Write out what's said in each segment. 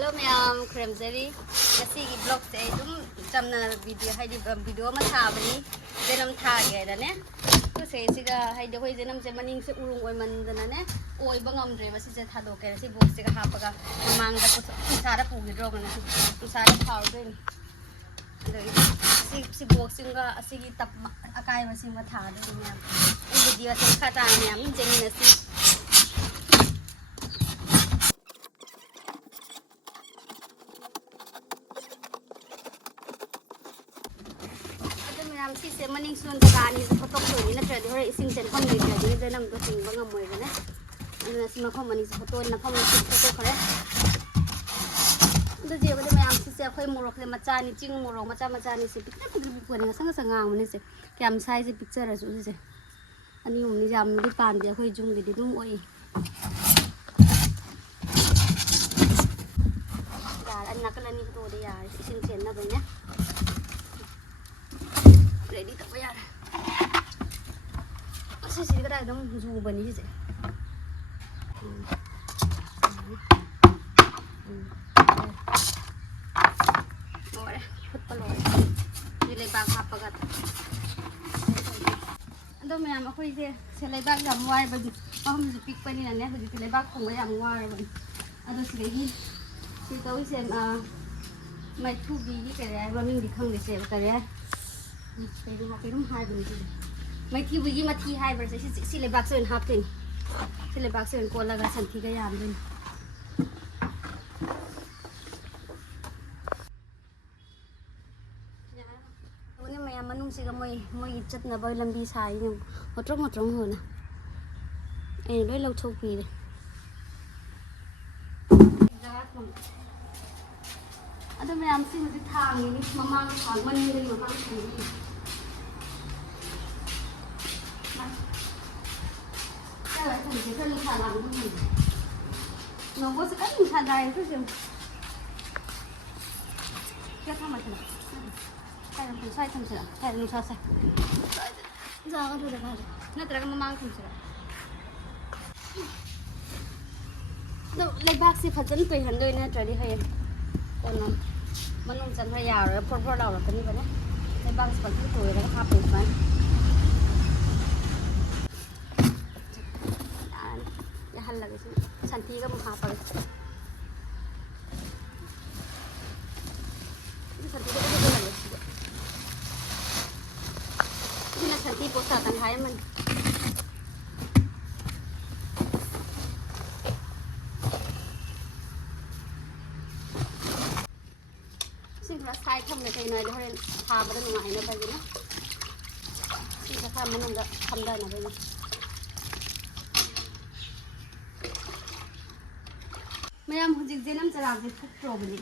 Hello ma'am, Krem Zeri. Kasi i-vlog sa itong jam na video hay video masaba ni denam thage da ne. To se siga hay de hoi denam se maning se urung oi man da ne. Oi bangam dre basi se thado ke si box se ha paga mang da ko sara pu gi drog na si sara phaw de ni. Si box singa asigi tap akai ma singa tha de ma'am. I video se khata ma'am jeng na si si se maning sun ka ni sa photo ko ni na trade hore ising sen khom ni trade de nam do ting banga moi ga ne ana si ma khom mani sa photo na khom si photo khare do je ba de mayam si se khoi murok le macha ni ching murok macha ni se picture pu gi pu ni sang sang ngang ni se kyam sai se picture ra su se ani um ni jam ni pan de khoi jung gi di dum oi ya an nakala ni to de ya ising sen na ba ne ready tak bayar. Masih sih kita dong juga nih sih. Boleh, put pelor. Nilai bang apa kat? Ando ma'am ako isi nilai bang jam war bagi. Ako mesti pick pa nila niya bagi nilai bang kung jam war bagi. Ado sih kita isi mai thu bigi kaya running di khang di se kaya. Cái đúng hai bình gì mấy khi vừa mà thi hai bữa sẽ lấy bạc sơn hấp tiền sẽ lấy bạc sơn còn là cái sản thi cái làm lên nhưng mà mình nung cái mày chất là bao làm bi xài nhưng một trống hơn à em đối lâu châu kỳ này anh tôi làm xin một cái thang này mà mang thang mình lên mà mang thang đi cái lại thằng chỉ thân thang làm cái gì nó có sự cắt mình thang dài cái gì cái thang mà thế nào cái làm thằng sai thằng thế nào cái làm sao sai giờ có được không nó tự nhiên mà mang thằng thế nào đâu lấy bác sĩ phát triển tùy hẳn đôi nè trời đi hay cònมันลงจันทร์ยาวแล้วพอเราตอนนี้ไปเนี่ยในบางส่วนที่ตัวแล้วก็พาปลูกมันอย่าหันหลังสิสันทีก็มาพาไปสันทีก็ไม่ได้เลยที่นั่นสันทีปวดขาตันท้ายมันใช้ทำในใจในเดี๋ยวให้ทาไปได้หน่อยนะไปกินนะที่จะทำมันจะทำได้นะไปนะไม่ยอมจริงๆน้ำจะรับจะทุกโปรบเลย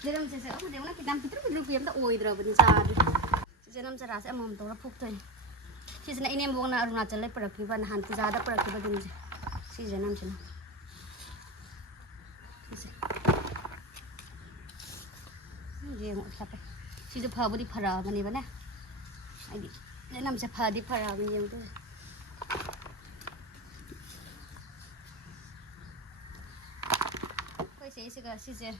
เดี๋ยวน้ำจะเสร็จแล้วเดี๋ยวนะกินน้ำพิตรพิตรเพียมตะโอยเดี๋ยวเป็นจานจริงๆน้ำจะรับจะมอมตัวรับพุกตัวที่จะในนี้มองนะอรุณาจะเล่นประกิบันหันที่จะได้ประกิบันจริงๆที่จะน้ำจะนะये một cặp này, chỉ được phở body phở mà này bạn nè, anh đi, để làm sẽ phở đi phở mình nhiều thôi. Quay sẽ cái sẽ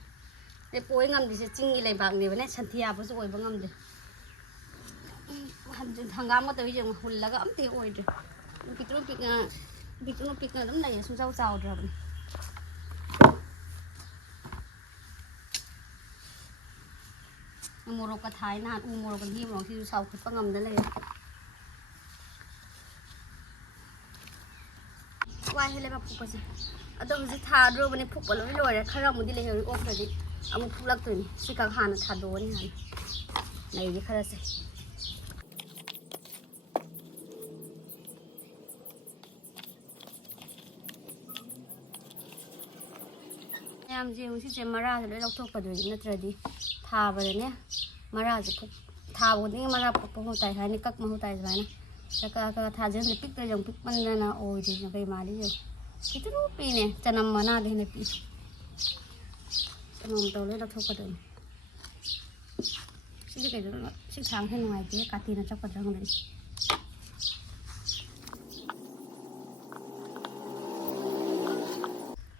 để bôi ngâm thì sẽ chinh lại bằng này bạn nè, chân thì à bớt rồi bằng ngâm được. Thằng gam có tới giờ hùn là cái ấm tiêu rồi rồi, bị nó lắm này xuống rau rồi. Murok ka thái na murok kan him rong si sau khut pangam da le wai hele ba phuk pa adom ji tha ro bani phuk pa loi loi khara mu di le heri off di amu phuk lak tu ni si ka han tha do ni han nei di khara se yam ji mu si je mara le lok thok pa do ni na tra di thà vào đấy nhé mà ra thì phục thà vào những mà ra phục phục tài hay này các mà phục tài rồi nè cái thà dưới này pick tới dòng pick bắn ra là ôi thì nó gây mà đi rồi cái thứ pi này cho nằm mà na đây này pi cho nằm tàu lấy đọc thuộc vào đấy cái cái đó chiếc tháng thế ngoài kia cá tiền nó chắc vào trong đấy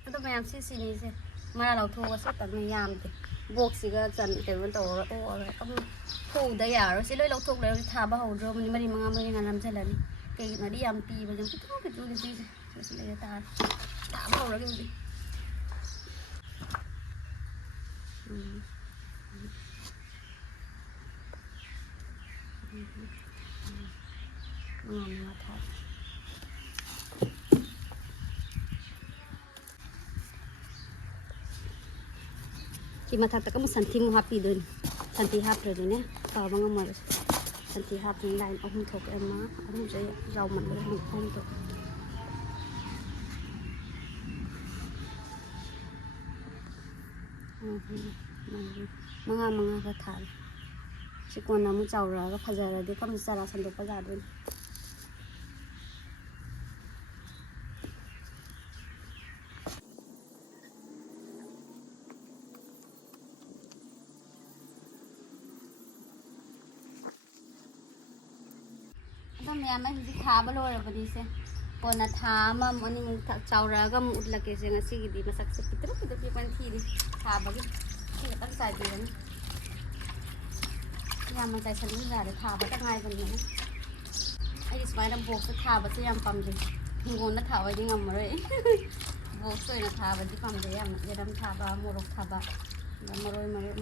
tôi phải làm xí xí này มาเราโทรสักแต่ไม่ยามติโบกสิก็จันเดี๋ยวมันโตแล้วโอ้อะไรต้องถูได้ยาเราสิเลยเราถูกแล้วทาบ้าหัวเรามันไม่ได้มาไม่งานทำใช่แล้วนี่เกี่ยนาดิยามปีมันยังก็ต้องไปดูดิสิเลยตาบ้าหัวเราดิมาทำที่มาทักแต่ก็มาสันติมุฮับปีเดินสันติฮับเลยเนี่ยต่อบางก็มาสันติฮับในไลน์เอาหุ่นถกเอ็มมาเอาหุ่นใจเรามันเลยหุ่นถกmga katal si ko na mo chawra ga phajara de kam sara sando pajadun तो मैं मैं हिंदी खा बलो रे बदी से कोना था मम अनि मु चौरा गम उडलके से ngasi gidi masak se pitro pitro pi pan thiri खा बगी ये तक साइ दे न या म sai सलु जा रे खा बता ngai बन ने ai smai dam bok se खा ba se yam pam de ngon na tha wa di ngam re bok soi na tha ba di pam de yam ya dam tha ba morok tha ba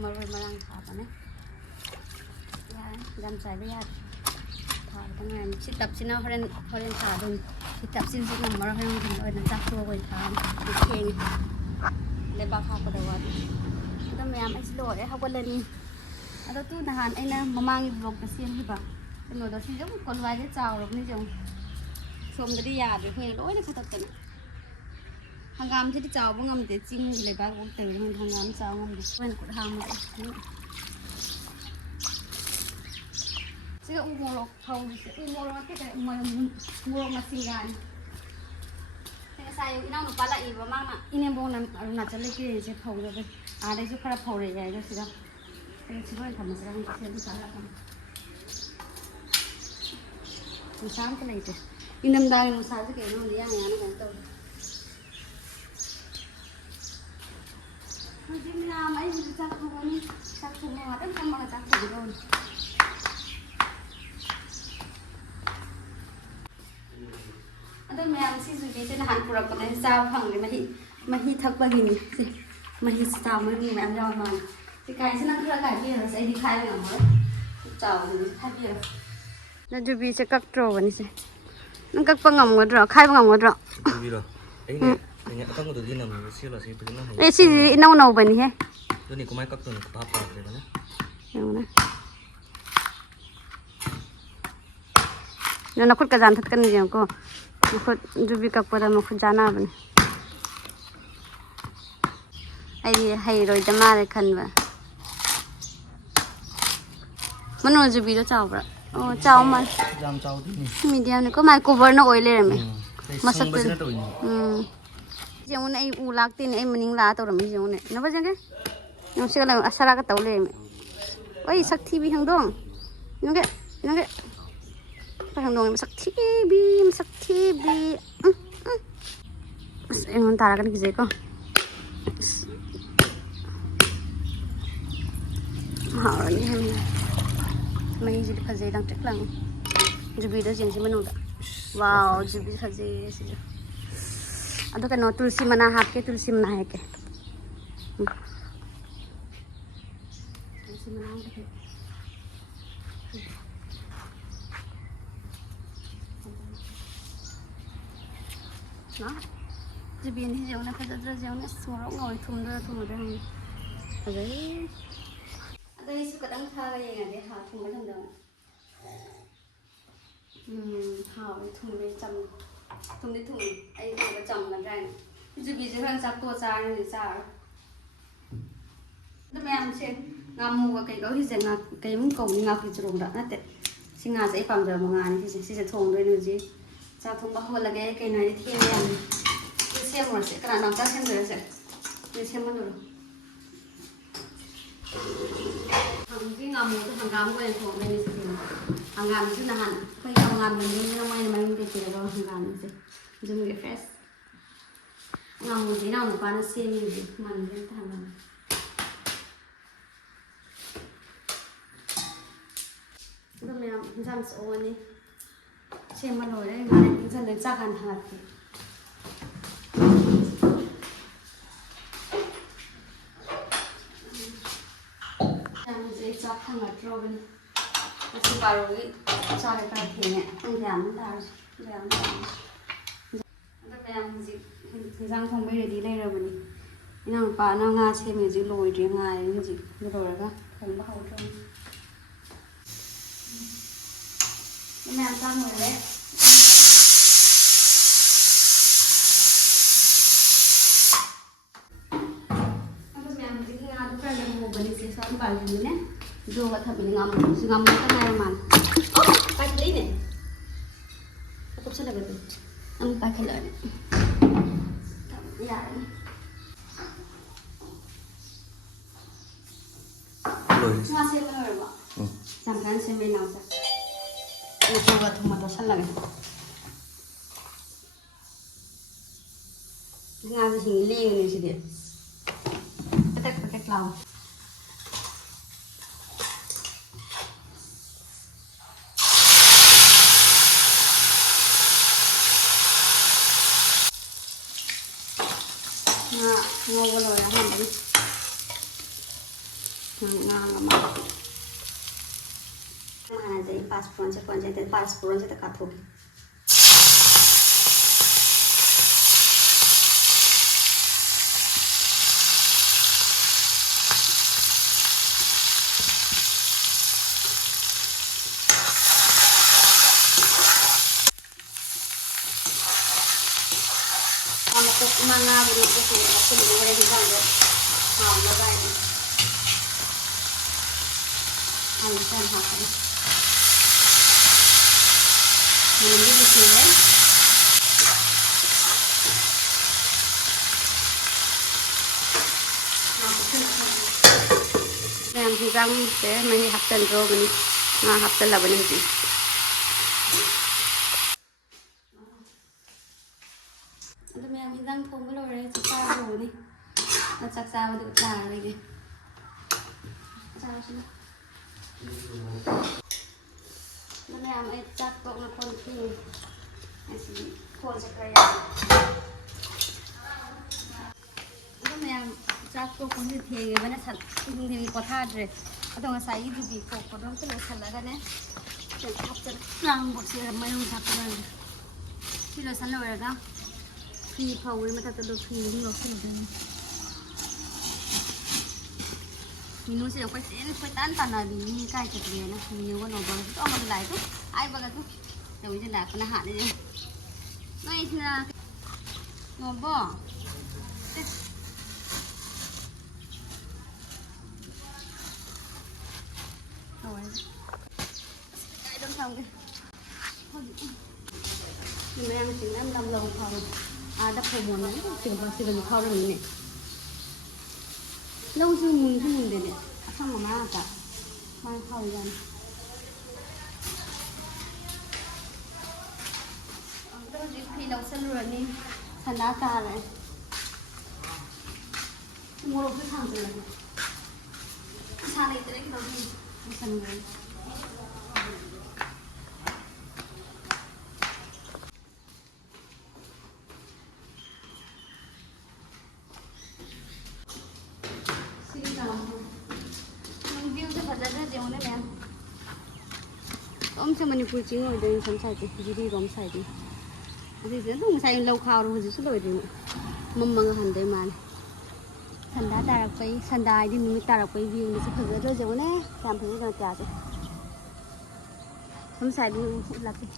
maroi marang tha ba ne ya dam sai ba yaทั้งงานชิตับชินาเขาเรียนขาดุนชิตับชินสุดหนุ่มมาเราให้มันถึงนันจักตัวไว้ทานติดเคงเลยบาคากระดวัดต้องพยายามไอ้สโลดไอ้เขาก็เลยนี่แล้วตู้ทหารไอ้นะมามั่งอยู่ลงกระเซียนที่แบบเป็นหน่วยตัวที่ต้องคนไว้ได้เจ้าหรอกนี่จังชมจะได้ยาดีเพื่อนโอ้ยนี่เขาตัดกันทางการที่เจ้าบ้างมันจะจริงเลยบ้างแต่มันทางการเจ้ามันเพื่อนกดทางมันsih umur kau di umur kita umur masih kan. Saya ini orang lupa lah ibu mana ini bukan nak cari kiri je kau tu ada juga kerap kau le ya itu sudah. Saya cuma kamu sekarang saya di sana kan. Musang tu lah itu. Ini mendang musang tu kena dia yang mana kau tahu. Macam ni lah, ini cak kau ni cak kau mana tu kamu cak kau ni. Ada macam si suci je nak hantar aku dah jauh hang ni mahi thak bagi ni mahi setahu mahi macam jauh mana. Si kai si nak kerja kai dia, saya di kai dengan orang jauh ni kai dia. Dah jubi cakap terus ni sih. Nak kak pengam ngudra, kai pengam ngudra. Jubi lah. Ini aku tu dia nama si lah si pernah. Si inau bani he. Tu ni kumai kak tu ni apa tu mana? Yang mana? Dan aku kerjaan tetkan ni aku. Aku jubi kak pada mau kerjaan apa ni? Hai roi jamaah kan ba. Mana jubi tu caw ber. Oh caw mas. Jam caw tu ni. Medium ni ko mai cover na oil le me. Masak tu. Jangan ai ulak tin ai mening la tu ram jangan ni. Napa jangan? Yang sekarang asal aku tahu le me. Oi sak TV hang dong. Nangke. Hang dong masak TV. Yang antara kan kerja ko. Hảo ni hem. Mai jadi kerja dang cek lang. Jubi dah jangan si mana dah. Wow, jubi kerja sih. Aduh kan tulsi mana hak ke tulsi mana hai ke. Tulsi mana hai ke. Nah, jubi ni jauh nak kerja jauh nak semua orang thum dah ni. Ada isu kadang thar yang ada hal thum macam dah. Hal thum ni jam thum ni thum, ai thum jam nak kan. Jubi jangan satu cara ni cara. Tapi yang macam ngamu cái đó thì sẽ ngạc cái mông cầu ngạc thì chụp được nát đấy. Xin ngạc sẽ phạm giờ mà ngạc thì sẽ thùng đôi nữa gì. Sao thùng bao hồi là cái này thì em xem rồi sẽ cái nào làm ta xem rồi sẽ đi xem mất rồi. Hàng cái ngàm thì hàng ngàm của em thuộc đây thì hàng ngàm chứ là hẳn không ngàm mình như nó may mình cái gì đó hàng ngàm gì dùng cái fresh ngàm ꯉꯝꯃꯨꯗꯤ ꯏꯅꯥꯎ ꯅꯨꯄꯥꯅ ꯁꯦꯝꯃꯤꯗꯤ ꯃꯟꯗꯦ ꯊꯝꯕꯅꯤ ꯑꯗꯨ ꯃꯌꯥꯝ ꯏꯟꯖꯥꯡ ꯆꯥꯛꯑꯣꯅꯤ ꯁꯦꯝꯕ ꯂꯣꯏꯔꯦ ꯉꯥꯏ ꯏꯟꯖꯥꯡꯗ ꯆꯥꯛ ꯍꯥꯟꯅ ꯊꯥꯡꯒꯠꯀꯦ ꯌꯥꯝꯁꯦ ꯆꯥꯛ ꯊꯥꯡꯒꯠꯇ꯭ꯔꯕꯅꯤ ꯉꯁꯤ ꯕꯥꯔꯣꯒꯤ ꯆꯥꯛ ꯈꯔ ꯊꯦꯡꯉꯦ ꯄꯨꯡ ꯀꯌꯥꯃꯨꯛ ꯇꯥꯔꯁꯤ ꯀꯌꯥꯃꯨꯛ ꯇꯥꯔꯁꯤ ꯑꯗꯣ ꯃꯌꯥꯝ ꯍꯧꯖꯤꯛ ꯏꯟꯖꯥꯡ ꯊꯣꯡꯕꯩ ꯔꯦꯗꯤ ꯂꯩꯔꯕꯅꯤ ꯏꯅꯥꯎꯅꯨꯄꯥꯅ ꯉꯥ ꯁꯦꯝꯃꯤ ꯍꯧꯖꯤꯛ ꯂꯣꯏꯗ꯭ꯔꯤ ꯉꯥꯏꯔꯤ ꯍꯧꯖꯤꯛ ꯂꯣꯏꯔꯒ ꯊꯣꯡꯕ ꯍꯧꯗ꯭ꯔꯕꯅꯤ mẹ ăn xong rồi đấy vô và thật mình ngâm cái này mà cái lý này cũng sẽ là cái ăn cái lợi này dài hoa xem rồi bỏ 잠깐 xem nào sao 이거가 토마토 살라게 ngao thì liền này chị điện cái cách lòng ngô vào rồi hả đi ngang là mà mana jadi passport saya tak tahu. Mana begitu sih, aku boleh bilang deh, mau nggak ini? Halusan hakan. Ini di sini. Yang hilang saya masih haftan roh ini, nggak haftan lah benar sih. Ada yang hilang pun belum ada cakap roh ni, cakap ada cakap lagi. Cakap sini. Nó làm ấy chắc cũng là con phi này chỉ khô sẽ cây nó làm chắc cũng không được thì cái này thật không thì có thà rồi ở trong cái sấy thì bị khô có đó cái này thật là cái này để hấp dẫn răng một sự mấy hôm thật rồi khi nó sẵn rồi đó phi phâu ấy mà ta được phi đúng rồi phi rồi mình sẽ phải tán tàn là vì như cái chụp về nó nhiều con nó bằng to mà lại chút ai bằng chút rồi mình là con hạn đấy ngay là nó bỏ rồi cái đông xong cái mình đang chỉ làm lồng phòng đắp phòng muốn đấy trường vào trường khâu rồi này lâu chưa mừng để xong mà má cả mang khâu ra đâu chỉ khi đầu sân rồi đi thành đá ta này mua đồ cái thằng rồi xa này tới đâu đi sân rồi 엄청 많이 불지 어디 좀 살지 지리 좀 살지 어디 이제 너무 살 lâu khao rồi chứ rồi thì mầm mầm hành đấy mà thành đá đà cái sàn đài đi mình ta là cái view thì sẽ phải rất rồi nè làm thế là trả rồi không xài đi là cái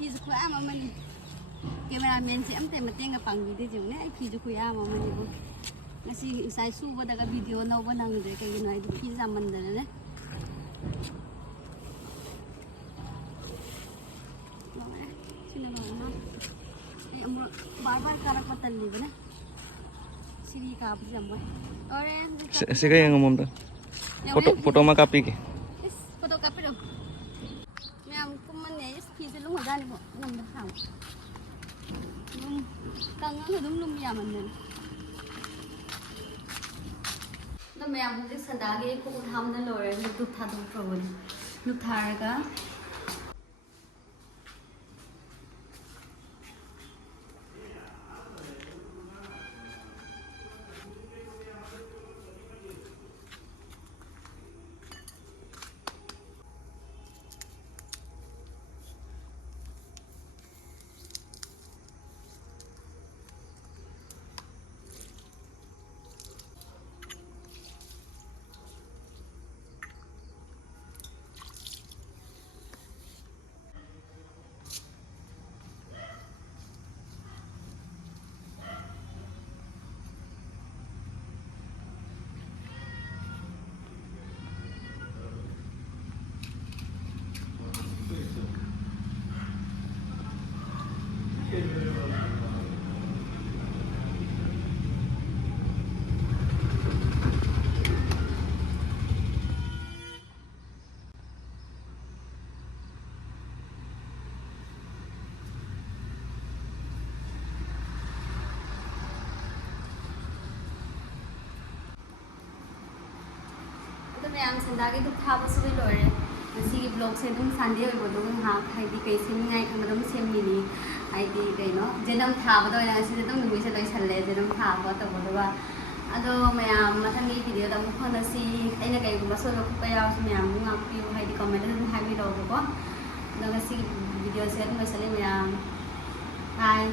khiจะคุยมามันเกมเวลาเมนเสียมแต่มาเต้นกับปังดีได้จุ๋เนี่ยkhiจะคุยมามันอยู่ Ngasi isai subadaga video nauba nangdre kaygino ay fi zamandana ne sino ba na ay amo bar karak matalli bana siri ka ab jamwa ore sige yang ngomong tuh foto mah kapi ke is foto kapi do me am kuman ne is fi se lunga dani bo nam da haw kang ang lum yaman ne nó mẹ cũng thích sẵn đá cái cũng thăm nó rồi nó đục thà đục rồi đục thà cả ma'am संदागे दुख था बस वे लोरे मसीगी blog से तुम Sunday और बोलो तुम हाँ खाई दी कैसे नहीं आई हम तुम सेम मिली आई दी कहीं नो जन्म था बताओ यार ऐसे तुम नुई से लोई चले जन्म था बताओ बोलो बा अदो मैम मतलब ये वीडियो तब मुझे नसी ऐना कहीं गुम्बा सोलो कुछ यार उसमें मैम मुझे आपकी वो हाई दी कमेंट में तुम हाई भी लोगे को तो नसी वीडियो से तुम ऐसे ले मैम हाय